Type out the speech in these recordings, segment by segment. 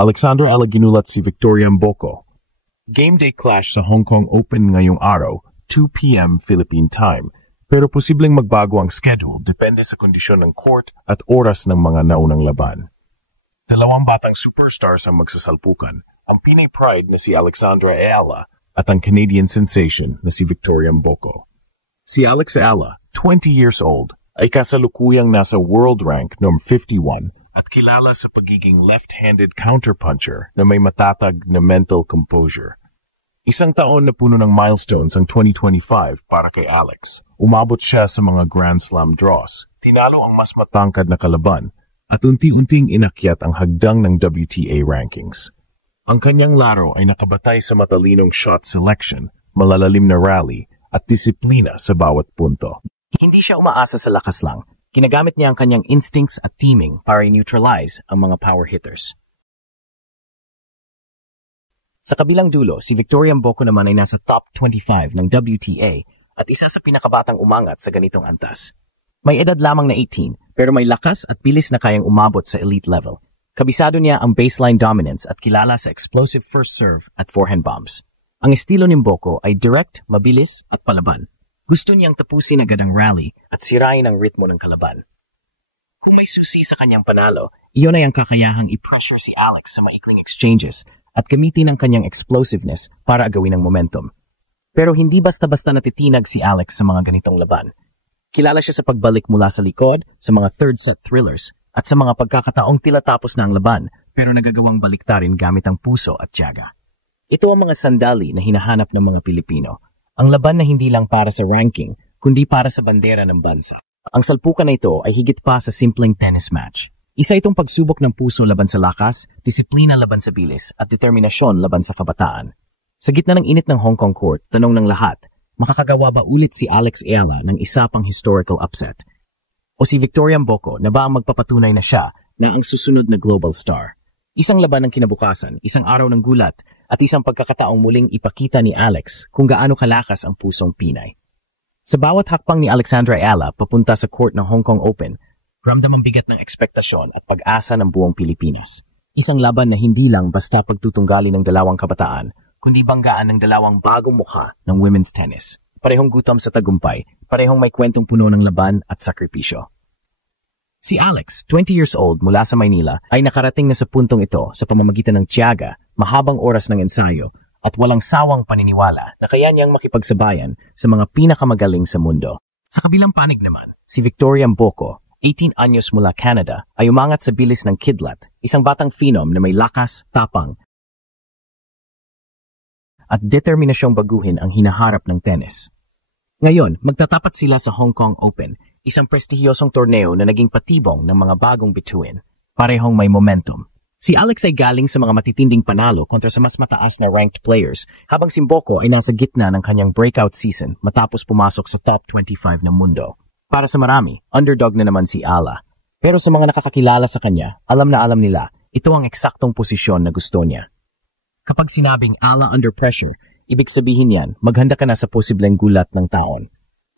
Alexandra Ella ginulat si Victoria Mboko. Game day clash sa Hong Kong Open ngayong araw, 2 p.m. Philippine time. Pero posibleng magbago ang schedule depende sa kondisyon ng court at oras ng mga naunang laban. Dalawang batang superstars ang magsasalpukan, ang Pinay Pride na si Alexandra Ella at ang Canadian sensation na si Victoria Mboko. Si Alex Ella, 20 years old, ay kasalukuyang nasa world rank number 51 at kilala sa pagiging left-handed counterpuncher na may matatag na mental composure. Isang taon na puno ng milestones ang 2025 para kay Alex. Umabot siya sa mga Grand Slam draws, tinalo ang mas matangkad na kalaban, at unti-unting inakyat ang hagdang ng WTA rankings. Ang kanyang laro ay nakabatay sa matalinong shot selection, malalalim na rally, at disiplina sa bawat punto. Hindi siya umaasa sa lakas lang. Ginagamit niya ang kanyang instincts at teaming para i-neutralize ang mga power hitters. Sa kabilang dulo, si Victoria Mboko naman ay nasa top 25 ng WTA at isa sa pinakabatang umangat sa ganitong antas. May edad lamang na 18 pero may lakas at bilis na kayang umabot sa elite level. Kabisado niya ang baseline dominance at kilala sa explosive first serve at forehand bombs. Ang estilo ni Mboko ay direct, mabilis at palaban. Gusto niyang tapusin agad ang rally at sirain ang ritmo ng kalaban. Kung may susi sa kanyang panalo, iyon ay ang kakayahang i-pressure si Alex sa maikling exchanges at gamitin ang kanyang explosiveness para agawin ang momentum. Pero hindi basta-basta natitinag si Alex sa mga ganitong laban. Kilala siya sa pagbalik mula sa likod, sa mga third set thrillers, at sa mga pagkakataong tila tapos na ang laban pero nagagawang baliktarin gamit ang puso at tiyaga. Ito ang mga sandali na hinahanap ng mga Pilipino. Ang laban na hindi lang para sa ranking, kundi para sa bandera ng bansa. Ang salpukan na ito ay higit pa sa simpleng tennis match. Isa itong pagsubok ng puso laban sa lakas, disiplina laban sa bilis, at determinasyon laban sa kabataan. Sa gitna ng init ng Hong Kong court, tanong ng lahat, makakagawa ba ulit si Alex Ella ng isa pang historical upset? O si Victoria Mboko na ba ang magpapatunay na siya na ang susunod na global star? Isang laban ng kinabukasan, isang araw ng gulat, at isang pagkakataong muling ipakita ni Alex kung gaano kalakas ang pusong Pinay. Sa bawat hakbang ni Alexandra Ella papunta sa court ng Hong Kong Open, ramdam ang bigat ng ekspektasyon at pag-asa ng buong Pilipinas. Isang laban na hindi lang basta pagtutunggali ng dalawang kabataan, kundi banggaan ng dalawang bagong mukha ng women's tennis. Parehong gutom sa tagumpay, parehong may kwentong puno ng laban at sakripisyo. Si Alex, 20 years old mula sa Maynila, ay nakarating na sa puntong ito sa pamamagitan ng tiyaga, mahabang oras ng ensayo, at walang sawang paniniwala na kaya niyang makipagsabayan sa mga pinakamagaling sa mundo. Sa kabilang panig naman, si Victoria Mboko, 18 anyos mula Canada, ay umangat sa bilis ng kidlat, isang batang phenom na may lakas, tapang, at determinasyong baguhin ang hinaharap ng tennis. Ngayon, magtatapat sila sa Hong Kong Open, isang prestihiyosong torneo na naging patibong ng mga bagong bituin. Parehong may momentum. Si Alex ay galing sa mga matitinding panalo kontra sa mas mataas na ranked players, habang si Mboko ay nasa gitna ng kanyang breakout season matapos pumasok sa top 25 ng mundo. Para sa marami, underdog na naman si Ella. Pero sa mga nakakakilala sa kanya, alam na alam nila, ito ang eksaktong posisyon na gusto niya. Kapag sinabing Ella under pressure, ibig sabihin yan, maghanda ka na sa posibleng gulat ng taon.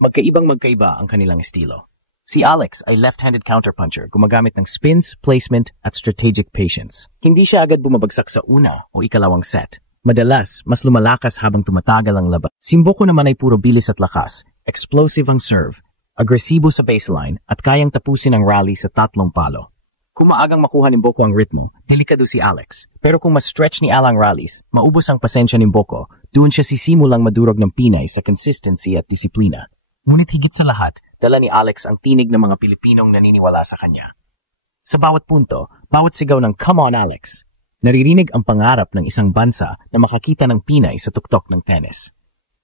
Magkaibang-magkaiba ang kanilang estilo. Si Alex ay left-handed counterpuncher, gumagamit ng spins, placement, at strategic patience. Hindi siya agad bumabagsak sa una o ikalawang set. Madalas, mas lumalakas habang tumatagal ang laban. Si Mboko naman ay puro bilis at lakas, explosive ang serve, agresibo sa baseline, at kayang tapusin ang rally sa tatlong palo. Kung maagang makuha ni Mboko ang ritmo, delikado si Alex. Pero kung mas stretch ni Ella ang rallies, maubos ang pasensya ni Mboko, doon siya sisimulang madurog ng Pinay sa consistency at disiplina. Ngunit higit sa lahat, dala ni Alex ang tinig ng mga Pilipinong naniniwala sa kanya. Sa bawat punto, bawat sigaw ng "Come on, Alex!", naririnig ang pangarap ng isang bansa na makakita ng Pinay sa tuktok ng tennis.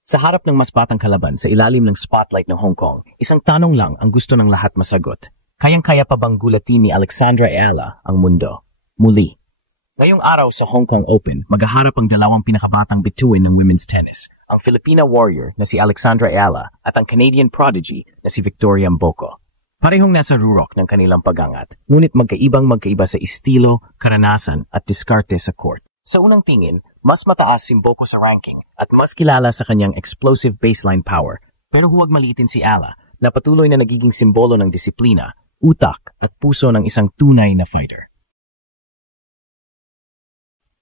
Sa harap ng mas batang kalaban sa ilalim ng spotlight ng Hong Kong, isang tanong lang ang gusto ng lahat masagot. Kayang-kaya pa bang gulatin ni Alexandra Ella ang mundo? Muli. Ngayong araw sa Hong Kong Open, maghaharap ang dalawang pinakabatang bituin ng women's tennis, ang Filipina warrior na si Alexandra Ella at ang Canadian prodigy na si Victoria Mboko. Parehong nasa rurok ng kanilang pagangat, ngunit magkaiba sa estilo, karanasan at diskarte sa court. Sa unang tingin, mas mataas si Mboko sa ranking at mas kilala sa kanyang explosive baseline power. Pero huwag maliitin si Ella na patuloy na nagiging simbolo ng disiplina, utak at puso ng isang tunay na fighter.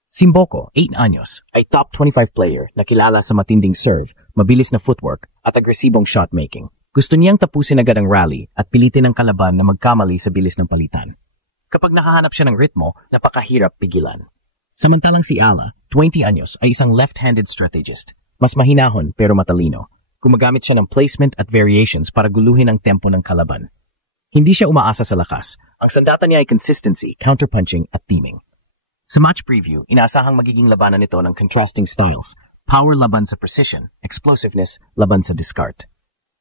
Simboko, 8 anyos, ay top 25 player na kilala sa matinding serve, mabilis na footwork at agresibong shot making. Gusto niyang tapusin agad ang rally at pilitin ang kalaban na magkamali sa bilis ng palitan. Kapag nakahanap siya ng ritmo, napakahirap pigilan. Samantalang si Ala, 20 anyos, ay isang left-handed strategist. Mas mahinahon pero matalino. Gumagamit siya ng placement at variations para guluhin ang tempo ng kalaban. Hindi siya umaasa sa lakas. Ang sandata niya ay consistency, counterpunching at teaming. Sa match preview, inaasahang magiging labanan nito ng contrasting styles. Power laban sa precision, explosiveness laban sa discard.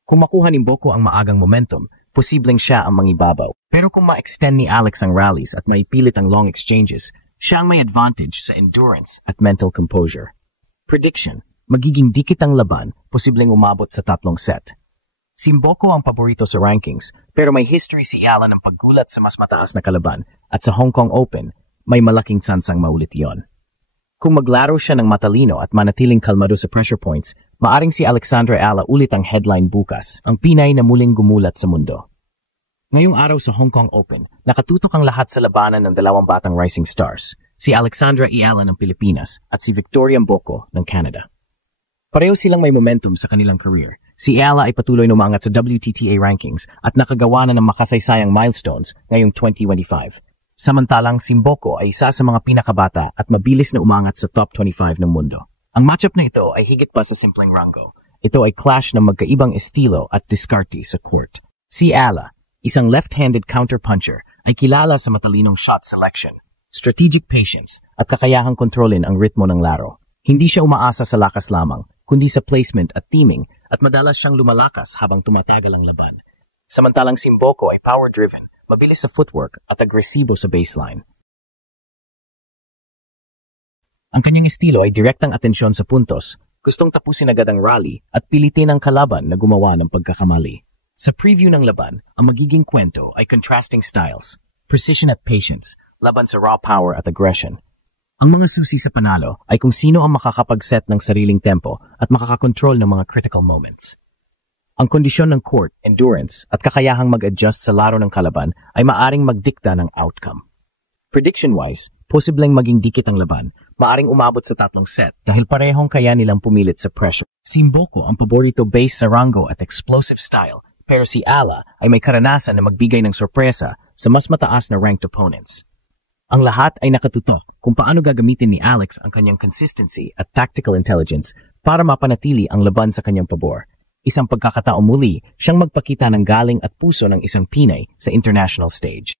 Kung makuha ni Mboko ang maagang momentum, posibleng siya ang mangibabaw. Pero kung ma-extend ni Alex ang rallies at maipilit ang long exchanges, siya ang may advantage sa endurance at mental composure. Prediction, magiging dikit ang laban, posibleng umabot sa 3 set. Si Mboko ang paborito sa rankings, pero may history si Ala ng paggulat sa mas mataas na kalaban at sa Hong Kong Open, may malaking sansang maulit yon. Kung maglaro siya ng matalino at manatiling kalmado sa pressure points, maaring si Alexandra Ala ulit ang headline bukas, ang Pinay na muling gumulat sa mundo. Ngayong araw sa Hong Kong Open, nakatutok ang lahat sa labanan ng 2 batang rising stars, si Alexandra Ala ng Pilipinas at si Victoria Mboko ng Canada. Pareho silang may momentum sa kanilang career. Si Ala ay patuloy na umangat sa WTTA rankings at nakagawa na ng makasaysayang milestones ngayong 2025. Samantalang si Mboko ay isa sa mga pinakabata at mabilis na umangat sa top 25 ng mundo. Ang matchup na ito ay higit pa sa simpleng rango. Ito ay clash ng magkaibang estilo at diskarte sa court. Si Ala, isang left-handed counterpuncher, ay kilala sa matalinong shot selection, strategic patience, at kakayahang kontrolin ang ritmo ng laro. Hindi siya umaasa sa lakas lamang, kundi sa placement at teaming, at madalas siyang lumalakas habang tumatagal ang laban. Samantalang si Mboko ay power-driven, mabilis sa footwork at agresibo sa baseline. Ang kanyang estilo ay direktang atensyon sa puntos, gustong tapusin agad ang rally at pilitin ang kalaban na gumawa ng pagkakamali. Sa preview ng laban, ang magiging kwento ay contrasting styles, precision at patience, laban sa raw power at aggression. Ang mga susi sa panalo ay kung sino ang makakapag-set ng sariling tempo at makakakontrol ng mga critical moments. Ang kondisyon ng court, endurance, at kakayahang mag-adjust sa laro ng kalaban ay maaring magdikta ng outcome. Prediction-wise, posibleng maging dikit ang laban, maaring umabot sa 3 set dahil parehong kaya nilang pumilit sa pressure. Si Mboko ang paborito based sa rango at explosive style, pero si Ala ay may karanasan na magbigay ng sorpresa sa mas mataas na ranked opponents. Ang lahat ay nakatutok kung paano gagamitin ni Alex ang kanyang consistency at tactical intelligence para mapanatili ang laban sa kanyang pabor. Isang pagkakataon muli siyang magpakita ng galing at puso ng isang Pinay sa international stage.